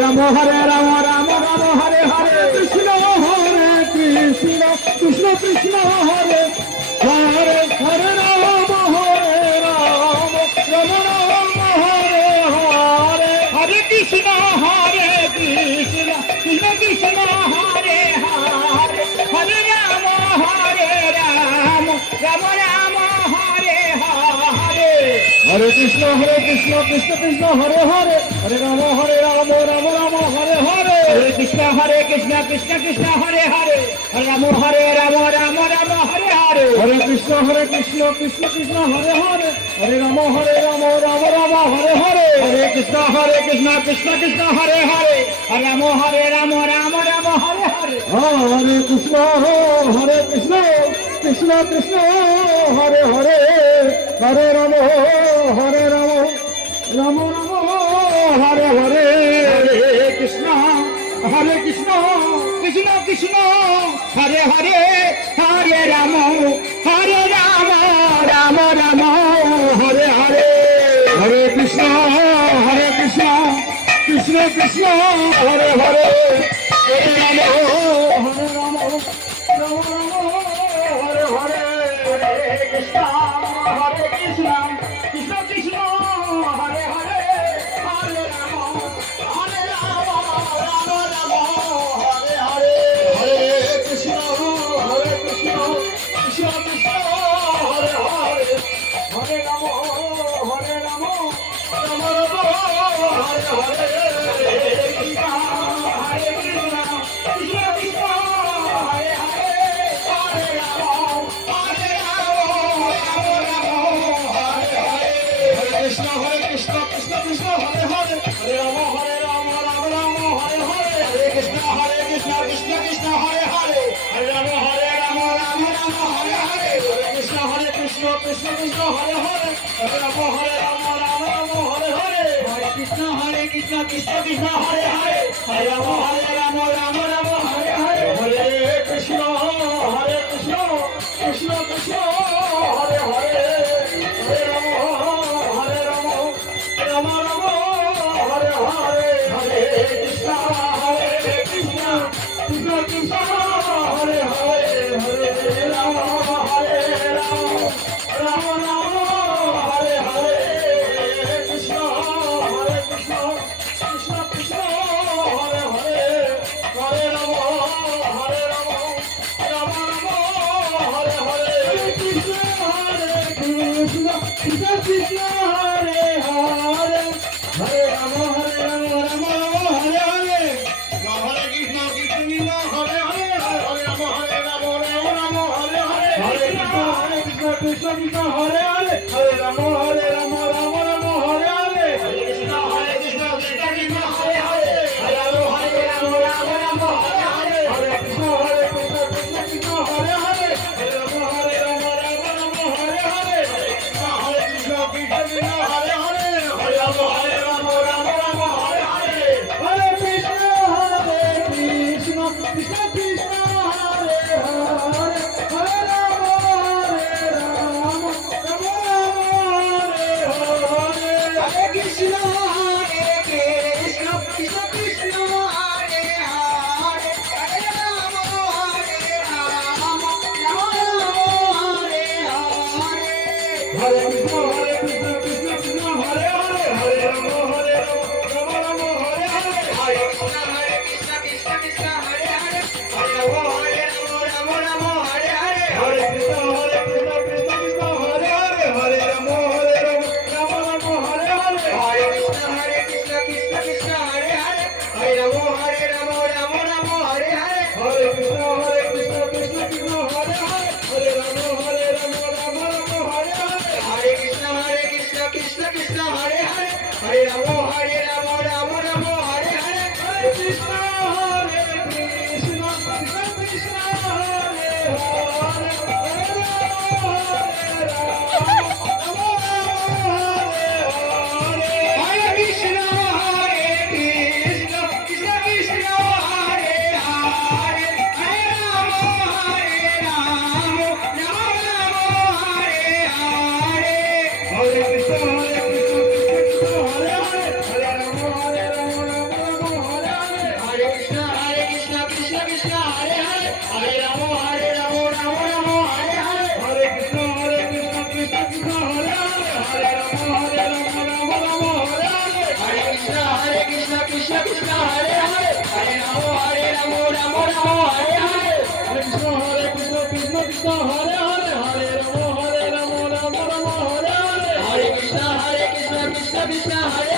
Ram Hare Ram Ram Ram Hare Hare Krishna Hare Krishna Krishna Krishna Hare Hare Hare Ram Hare Ram Ram Ram Hare Hare Hare Krishna Krishna Krishna Hare Hare Hare Ram Ram Ram Ram Hare Hare Hare Krishna Krishna Krishna Hare Hare Hare Ram Ram Ram Hare Hare Hare Krishna Krishna Krishna Hare Hare Hare Ram Ram Ram Hare Hare Hare Krishna Krishna Krishna Hare Hare Hare Ram Ram Ram Hare Hare Hare Krishna Krishna Hare Hare Hare Ram Ram Ram Hare Hare Hare Krishna Krishna Krishna Hare Hare Hare Ram Ram Hare Hare Hare Krishna Krishna Krishna Hare Hare Hare Ram Ram Ram Hare Hare Hare Krishna Krishna Krishna Hare Hare Hare Ram Ram Hare Hare Hare Krishna Krishna Krishna Krishna Hare Hare Hare Ram Ram Hare Hare Hare Krishna Krishna Krishna Krishna Hare Hare Hare Ram Ram Ram Hare Hare Krishna Krishna Krishna Krishna Hare Hare Hare Ram Krishna Krishna Krishna Hare Hare Hare Ram Ram Ram Hare Hare Hare Krishna Krishna Krishna Hare Hare Hare Ram Ram Ram Hare Hare Hare Krishna Krishna Krishna Hare Hare Hare Ram Ram Hare Hare Hare Krishna Krishna Krishna Hare Hare Hare Ram Ram Hare Hare Hare Krishna Krishna Krishna Hare Hare Hare Ram Ram Ram Hare Hare Hare Krishna Krishna Krishna Hare Hare Hare Ram Ram Ram Hare Hare Krishna Krishna Krishna Hare Hare Hare Ram Ram Ram Hare Hare Krishna Krishna Krishna Hare Hare Hare Ram Ram Hare Hare Hare Krishna Krishna Hare Hare Hare Ram Ram Ram Hare Hare Hare Krishna Krishna Krishna Hare Hare Hare Ram Ram Ram Hare Hare Hare Krishna Krishna Krishna Hare Hare Hare Ram Ram Hare Hare Hare Krishna Krishna Krishna Hare Hare Hare Ram Ram Hare Hare Hare Krishna Krishna Krishna Hare Hare Hare Ram Ram Hare Hare Hare Krishna Krishna Krishna Krishna Hare Hare Hare Ram Ram Ram Hare Hare Hare Krishna Krishna Krishna Krishna Hare Hare Hare Ram Ram Hare Hare Hare Krishna Krishna Krishna Hare Hare Hare Ram Ram Ram Hare Hare Hare Krishna Krishna Krishna Hare Hare Hare Krishna, Krishna Krishna, Hare Hare, Hare Rama, Rama Rama, Hare Hare. Hare Krishna, Krishna Krishna, Hare Hare, Hare Rama, Rama Rama, Hare Hare. Hare Krishna, Krishna Krishna, Hare Hare, Hare Rama, Rama Hare Hare. Hare Krishna, Krishna Krishna, Hare Hare, Hare Rama, Rama Hare Hare. Hare Krishna, Krishna Krishna, Hare Hare, Hare Rama, Rama Hare Hare. Hare Krishna, Krishna Krishna, Hare Hare, Hare Rama, Rama Hare Hare. Hare Krishna, Krishna Krishna, Hare Hare, Hare Rama, Rama Hare Hare. Hare Krishna, Krishna Krishna, Hare Hare, Hare Rama, Rama Hare Hare. Hare Krishna, Krishna Krishna, Hare Hare, Hare Rama, Rama Hare Hare. Hare Krishna, Krishna Krishna, Hare